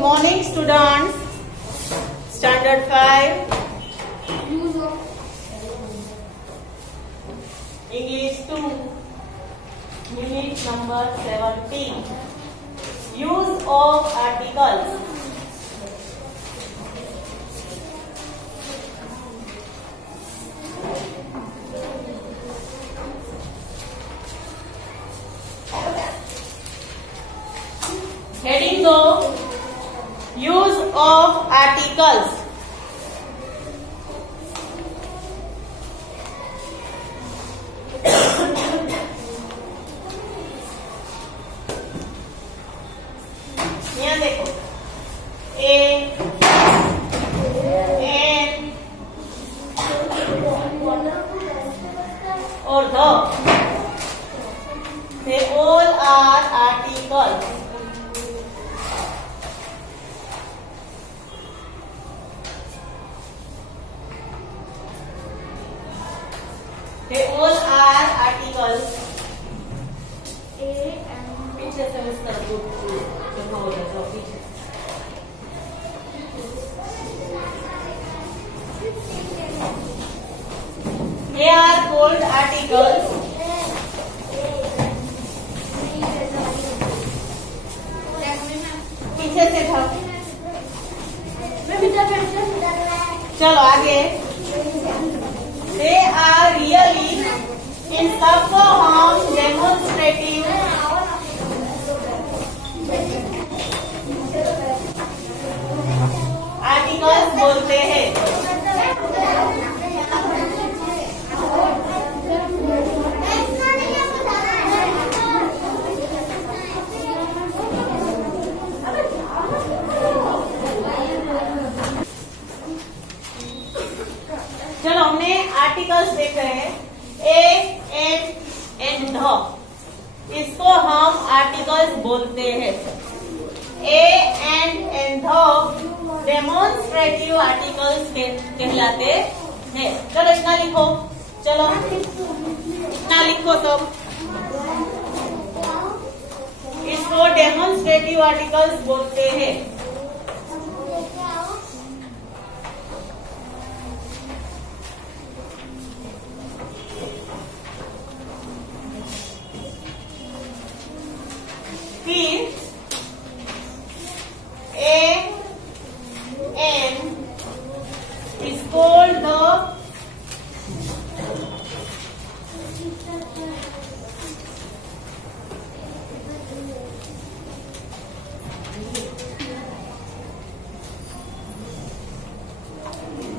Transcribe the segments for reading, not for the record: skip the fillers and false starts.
morning, students. Standard 5. English 2. Unit number 17. Use of articles. Heading 2. Use of articles. यहाँ देखो A, N और the. They all are articles. They all are articles. पीछे से इस तरह जो हो रहा है पीछे. They are called articles. पीछे से था. चलो आगे. They are really in some form demonstrative articles बोलते हैं. चलो हमने आर्टिकल्स देख रहे हैं. ए, एन एंड ध. इसको हम आर्टिकल्स बोलते हैं. ए एंड ध डेमोन्स्ट्रेटिव आर्टिकल्स कहलाते हैं. चलो इतना लिखो. चलो इतना लिखो सब. इसको डेमोन्स्ट्रेटिव आर्टिकल्स बोलते हैं. फिर A, N is called the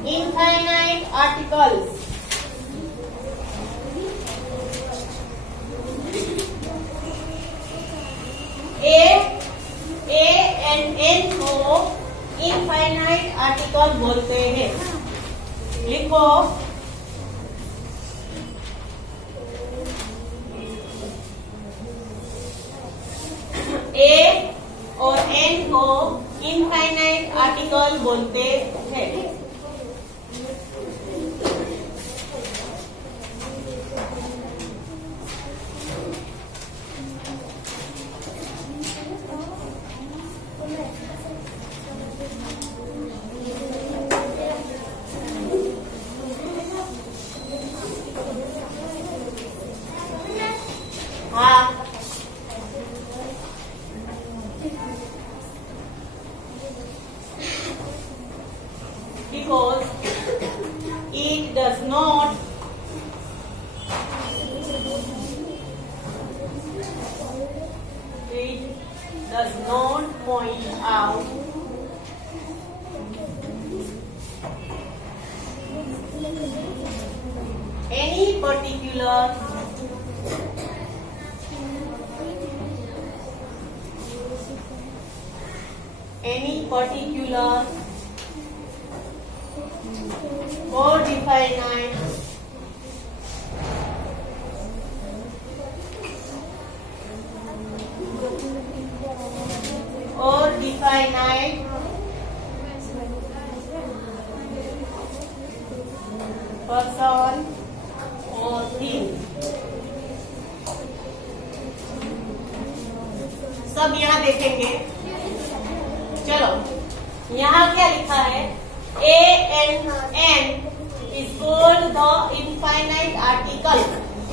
infinite articles. A and N को इनफाइनाइट आर्टिकल बोलते हैं. लिखो. A और N को इनफाइनाइट आर्टिकल बोलते हैं. Because it does not point out any particular or definite person or thing. सब यहाँ देखेंगे. चलो A and N is called the infinite article.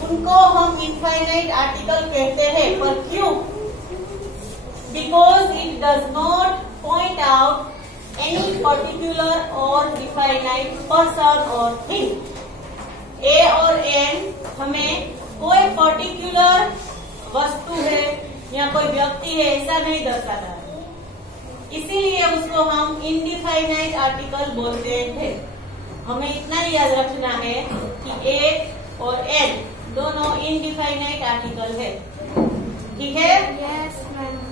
उनको हम infinite article कहते हैं, पर क्यों? Because it does not point out any particular or definite person or thing. A और N हमें कोई particular वस्तु है या कोई व्यक्ति है ऐसा नहीं दर्शाता है, इसीलिए उसको हम इनडिफाइनाइट आर्टिकल बोलते हैं। हमें इतना ही याद रखना है कि A और N दोनों इनडिफाइनाइट आर्टिकल है, ठीक है? Yes ma'am.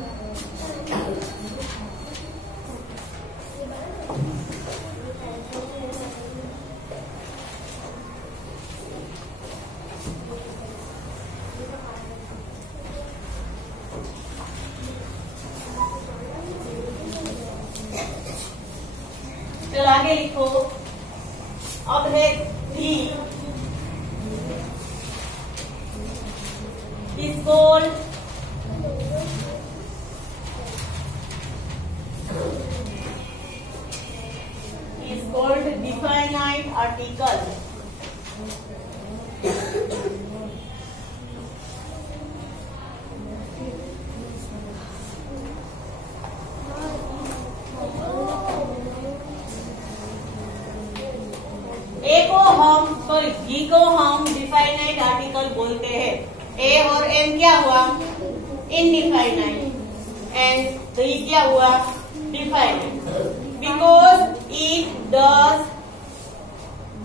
चलो आगे लिखो। अब है D is called definite article. D को हम डिफाइनाइट आर्टिकल बोलते हैं। A और N क्या हुआ? इनडिफाइनाइट। एंड D क्या हुआ? डिफाइनाइट। बिकॉज इट डज,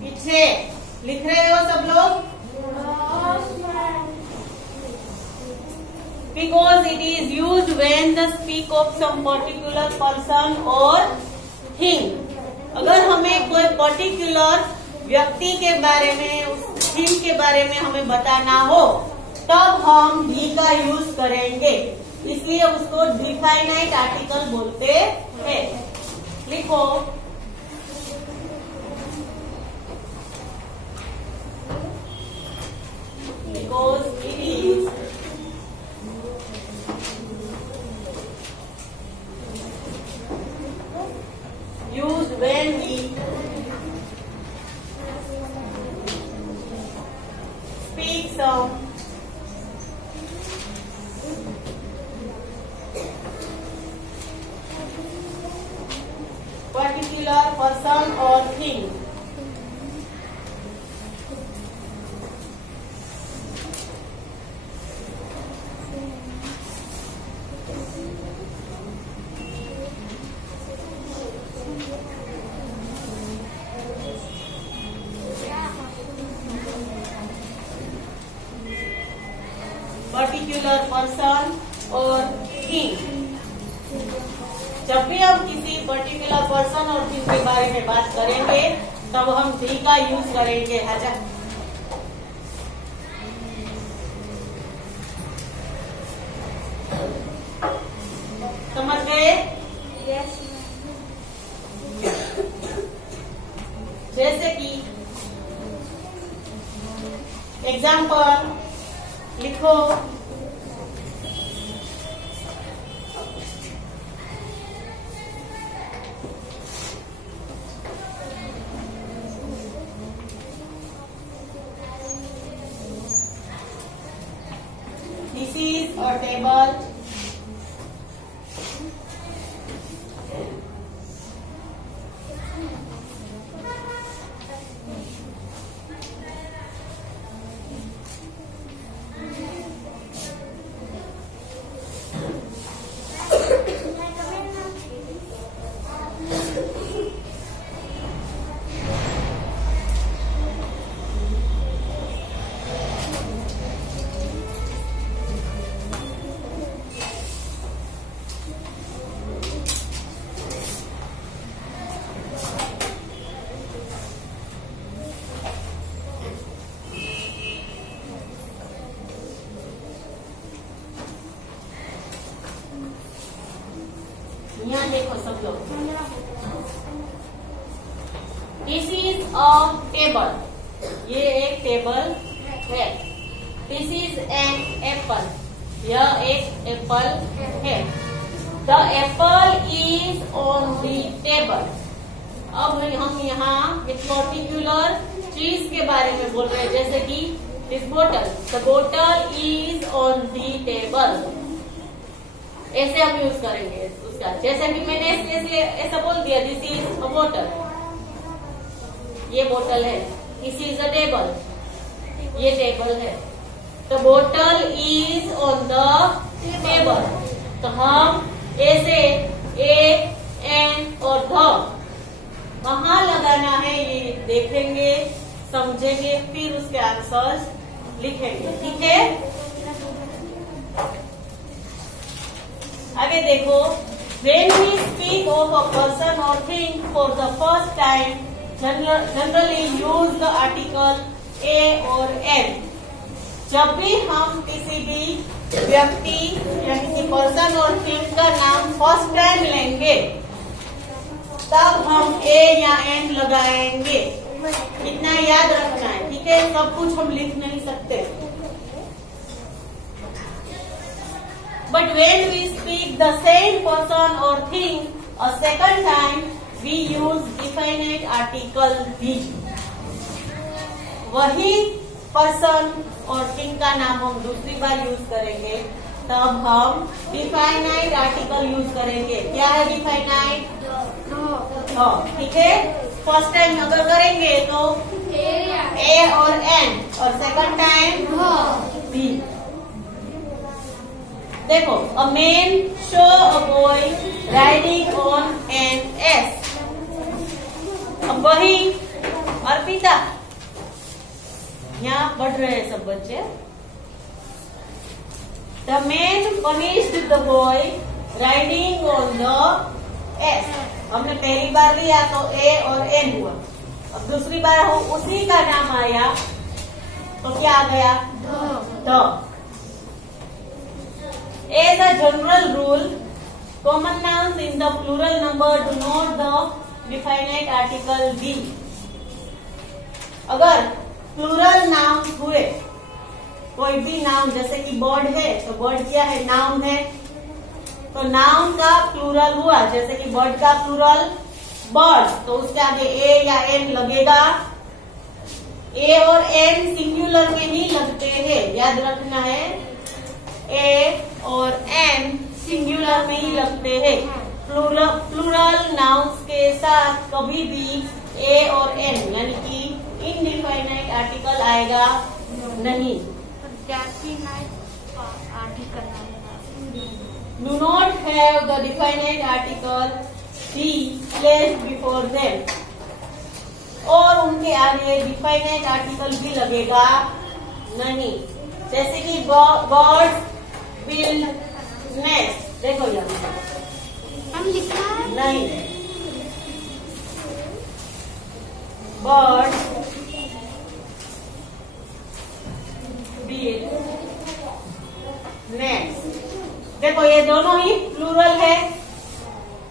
पीछे लिख रहे हो सब लोग? Because it is used when the speak of some particular person or thing. अगर हमें कोई पर्टिकुलर व्यक्ति के बारे में, उस थिंग के बारे में हमें बताना हो, तब हम भी का यूज करेंगे, इसलिए उसको डिफाइनाइट आर्टिकल बोलते हैं। लिखो। Because it is used when we speak some particular person or thing. Particular person और थिंग। जब भी हम किसी पर्टिकुलर पर्सन और थिंग के बारे में बात करेंगे तब हम दी का यूज करेंगे। आजा, समझ गए? यस। जैसे कि एग्जाम्पल लिखो। This is a table. यहाँ देखो सब लोग, दिस इज अ टेबल, ये एक टेबल है। दिस इज एन एप्पल, यह एक एप्पल है। The Apple is on the table, अब हम यहाँ एक पर्टिकुलर चीज के बारे में बोल रहे हैं, जैसे कि दिस बोतल, द बोतल इज ऑन दी टेबल। ऐसे हम यूज करेंगे उसका, जैसे कि मैंने ऐसा बोल दिया, दिस इज अ बोतल, ये बोतल है, दिस इज अ टेबल, ये टेबल है, द बोतल इज ऑन द टेबल। तो हम ऐसे ए, एन और द कहाँ लगाना है ये देखेंगे, समझेंगे, फिर उसके आंसर्स लिखेंगे। ठीक है, आगे देखो, when we speak of a person or thing for the first time, generally use the article a और n। जब भी हम किसी भी व्यक्ति या किसी पर्सन और थिंग का नाम फर्स्ट टाइम लेंगे, तब हम ए या एन लगाएंगे। इतना याद रखना है, ठीक है, सब कुछ हम लिख नहीं सकते। But when we speak the same person और thing a second time, we use definite article the. वही पर्सन और थिंग का नाम हम दूसरी बार यूज करेंगे, तब हम डिफाइनाइट आर्टिकल यूज करेंगे। क्या है डिफाइनाइट? ठीक है, फर्स्ट टाइम अगर करेंगे तो ए और एन, और सेकंड टाइम बी। देखो, a man show a boy riding on an ass. अब वही अर्पिता, यहाँ पढ़ रहे हैं सब बच्चे। The man punished the boy riding on the S। हमने पहली बार लिया तो ए और एन हुआ, अब दूसरी बार हो उसी का नाम आया तो क्या आ गया? The. As a general rule, common nouns in the plural number do not the definite article be। अगर प्लूरल नाउन हुए, कोई भी नाउन, जैसे कि बर्ड है तो बर्ड क्या है? नाउन है, तो नाउन का प्लूरल हुआ, जैसे कि बर्ड का प्लूरल बर्ड, तो उसके आगे ए या एन लगेगा। ए और एन सिंगुलर में ही लगते हैं, याद रखना है, ए और एन सिंगुलर में ही लगते हैं। प्लूरल नाउन्स के साथ कभी भी ए और एन यानी कि इनडिफाइनाइट आर्टिकल आएगा नहीं। Do not have the definite article be placed before them। और उनके आगे डिफाइनाइट आर्टिकल भी लगेगा नहीं, जैसे कि birds build nest। देखो यहाँ हम लिखा है नहीं, birds build nest। देखो ये दोनों ही प्लूरल है,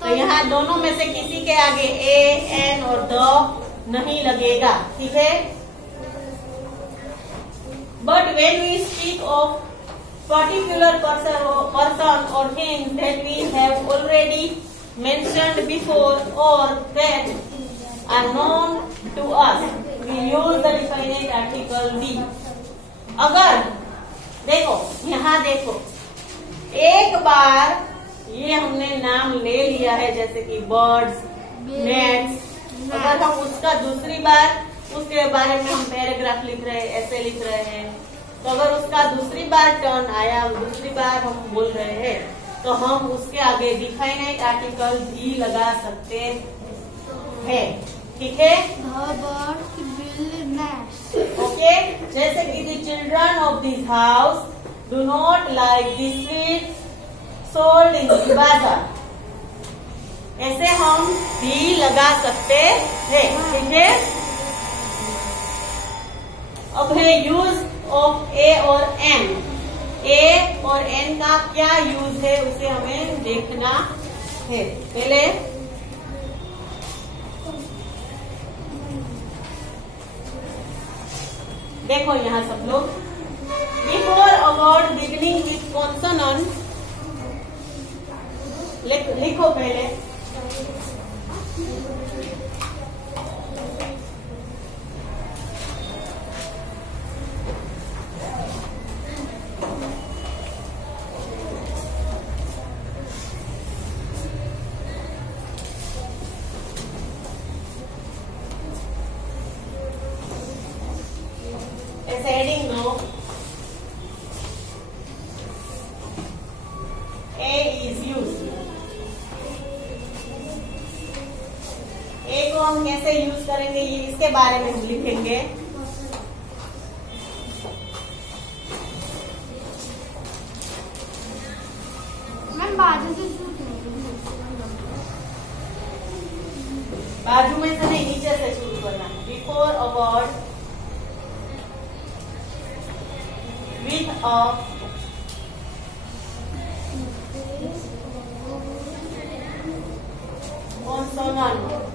तो यहाँ दोनों में से किसी के आगे ए, एन और द नहीं लगेगा। ठीक है, but when we speak of particular person और thing that we have already mentioned before और that are known to us, we use the definite article the. अगर देखो यहाँ देखो, एक बार ये हमने नाम ले लिया है, जैसे कि बर्ड्स, नेट्स, अगर हम उसका दूसरी बार उसके बारे में हम पैराग्राफ लिख रहे हैं, ऐसे लिख रहे हैं, तो अगर उसका दूसरी बार टर्न आया, दूसरी बार हम बोल रहे हैं, तो हम उसके आगे डिफाइनाइट आर्टिकल भी लगा सकते हैं। ठीक है, ओके, जैसे कि the children of this house do not like the sweets sold in the bazaar। ऐसे हम भी लगा सकते हैं। ठीक है, अब है यूज ऑफ ए और एन। ए और एन का क्या यूज है उसे हमें देखना है। पहले देखो यहाँ सब लोग, Before a word beginning with consonant, लिखो पहले, ऐसे हेडिंग दो, A is used। A को हम कैसे यूज करेंगे ये इसके बारे में हम लिखेंगे। मैम बाजू से बाजू में से नहीं, नीचे से शुरू करना है। Before a word with a consonant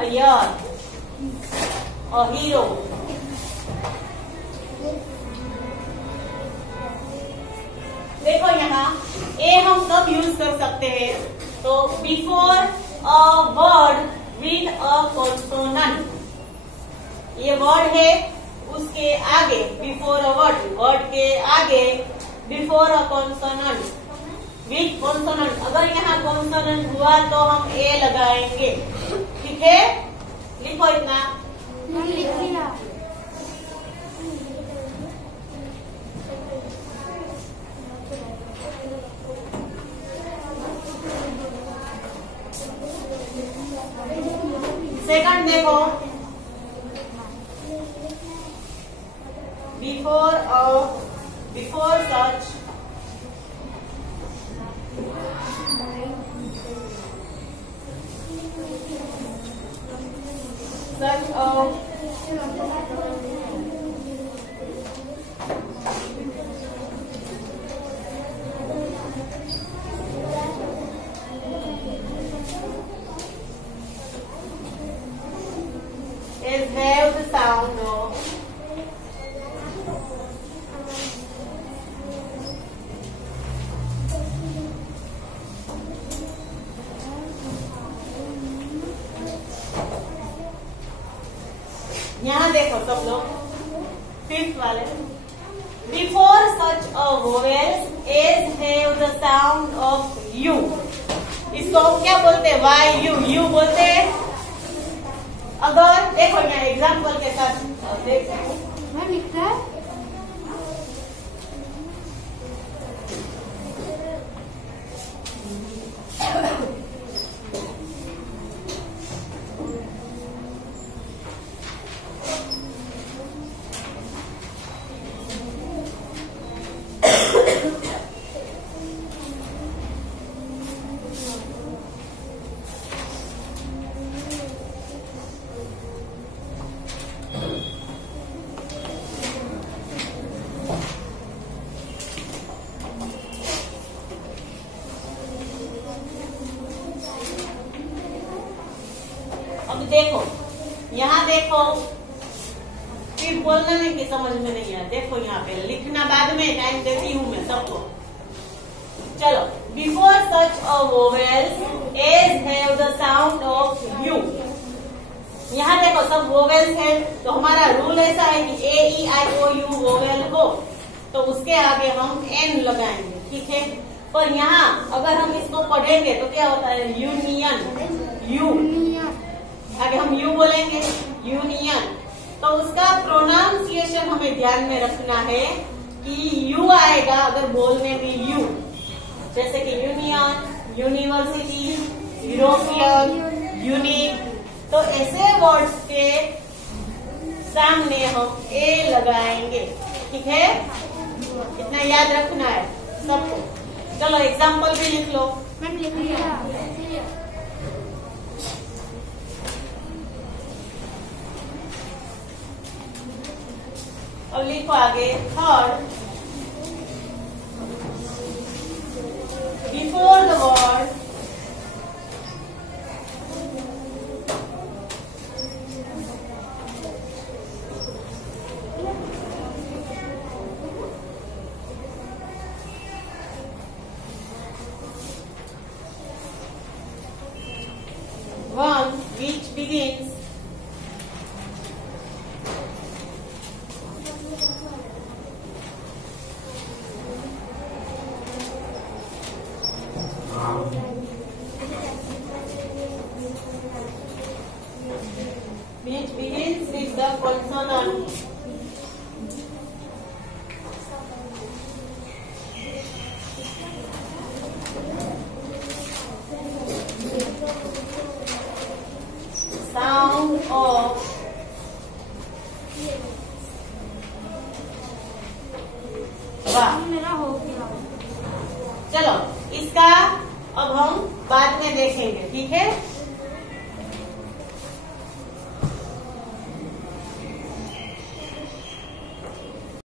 a year, a hero, देखो यहाँ ए हम कब यूज कर सकते हैं, तो before a word with a consonant, ये वर्ड है उसके आगे बिफोर अ वर्ड के आगे before a consonant with consonant. अगर यहाँ कॉन्सोनेंट हुआ तो हम ए लगाएंगे, ठीक है। लिखो इतना, लिख लिया। सेकंड देखो, before such is have the sound of यहाँ देखो सब लोग, फिफ्थ वाले, before such a vowel as have the sound of U. इसको हम क्या बोलते हैं, वाई यू बोलते हैं। अगर देखो यहाँ एग्जाम्पल के साथ देखो, मैं लिख रहा है। अब देखो यहाँ देखो, फिर बोलना नहीं कि समझ में नहीं आया। देखो यहाँ पे लिखना बाद में टाइम देती हूँ मैं सबको। चलो, before such a vowels as have the sound of U. यहाँ देखो सब वोवेल्स है, तो हमारा रूल ऐसा है कि ए ई आई ओ यू वोवेल हो तो उसके आगे हम एन लगाएंगे, ठीक है। पर यहाँ अगर हम इसको पढ़ेंगे तो क्या होता है, यूनियन, यू आगे हम यू बोलेंगे, यूनियन। तो उसका प्रोनाउंसिएशन हमें ध्यान में रखना है कि यू आएगा अगर बोलने में यू, जैसे कि यूनियन, यूनिवर्सिटी, यूरोपियन, यूनिक। तो ऐसे वर्ड्स के सामने हम ए लगाएंगे, ठीक है। इतना याद रखना है सबको। चलो एग्जाम्पल भी लिख लो। मैम लिख लिया। अब लिखो आगे, third, before the word begins with the consonant sound of वाह। मेरा हो गया। चलो इसका अब हम बाद में देखेंगे, ठीक है।